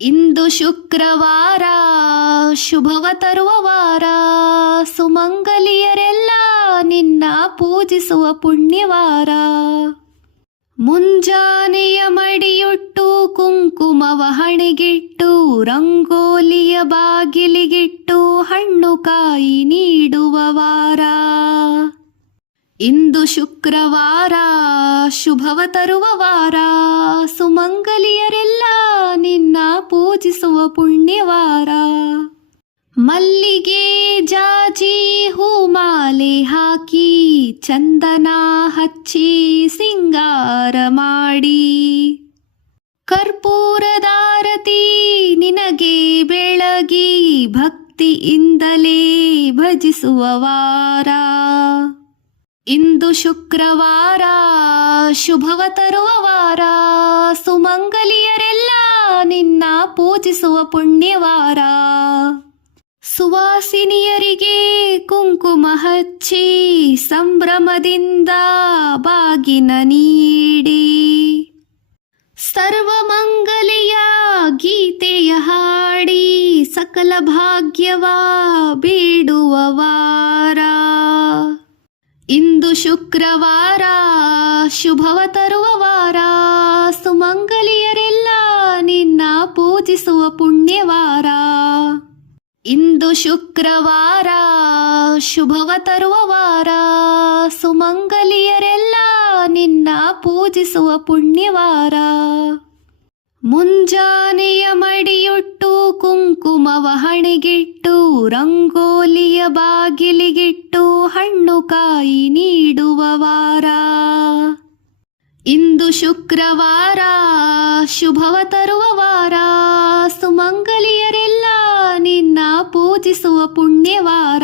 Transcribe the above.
ಇಂದು ಶುಕ್ರವಾರ, ಶುಭವ ತರುವ ವಾರ. ಸುಮಂಗಲಿಯರೆಲ್ಲ ನಿನ್ನ ಪೂಜಿಸುವ ಪುಣ್ಯವಾರ. ಮುಂಜಾನೆಯ ಮಡಿಯುಟ್ಟು, ಕುಂಕುಮವ ಹಣೆಗಿಟ್ಟು, ರಂಗೋಲಿಯ ಬಾಗಿಲಿಗಿಟ್ಟು, ಹಣ್ಣು ಕಾಯಿ ನೀಡುವ ವಾರ. ಇಂದು ಶುಕ್ರವಾರ, ಶುಭವ ತರುವ ವಾರ. ಪೂಜಿಸುವ ಪುಣ್ಯವಾರ. ಮಲ್ಲಿಗೆ ಜಾಜಿ ಹೂಮಾಲೆ ಹಾಕಿ ಚಂದನ ಹಚ್ಚಿ ಸಿಂಗಾರ ಮಾಡಿ. ಕರ್ಪೂರದಾರತಿ ನಿನಗೆ ಬೆಳಗಿ ಭಕ್ತಿಯಿಂದಲೇ ಭಜಿಸುವ ವಾರ. ಇಂದು ಶುಕ್ರವಾರ, ಶುಭವ ತರುವ ವಾರ. ಸುಮಂಗಲಿಯರೆಲ್ಲ ಪೂಜಿಸುವ ಪುಣ್ಯವಾರ. ಸುವಾಸಿನಿಯರಿಗೆ ಕುಂಕುಮ ಹಚ್ಚಿ ಸಂಭ್ರಮದಿಂದ ಬಾಗಿನ ನೀಡಿ. ಸರ್ವಮಂಗಲಿಯ ಗೀತೆಯ ಹಾಡಿ ಸಕಲ ಭಾಗ್ಯವ ಬೇಡುವ ವಾರ. ಇಂದು ಶುಕ್ರವಾರ, ಶುಭವ ತರುವ ವಾರ. ಪೂಜಿಸುವ ಪುಣ್ಯವಾರ. ಇಂದು ಶುಕ್ರವಾರ, ಶುಭವ ತರುವ ವಾರ. ಸುಮಂಗಲಿಯರೆಲ್ಲ ನಿನ್ನ ಪೂಜಿಸುವ ಪುಣ್ಯವಾರ. ಮುಂಜಾನೆಯ ಮಡಿಯುಟ್ಟು ಕುಂಕುಮವ ಹಣೆಗಿಟ್ಟು ರಂಗೋಲಿಯ ಬಾಗಿಲಿಗಿಟ್ಟು, ಹಣ್ಣು ಕಾಯಿ ನೀಡುವ ವಾರ. ಇಂದು ಶುಕ್ರವಾರ, ಶುಭವ ತರುವ ವಾರ. ಪೂಜಿಸುವ ಪುಣ್ಯವಾರ.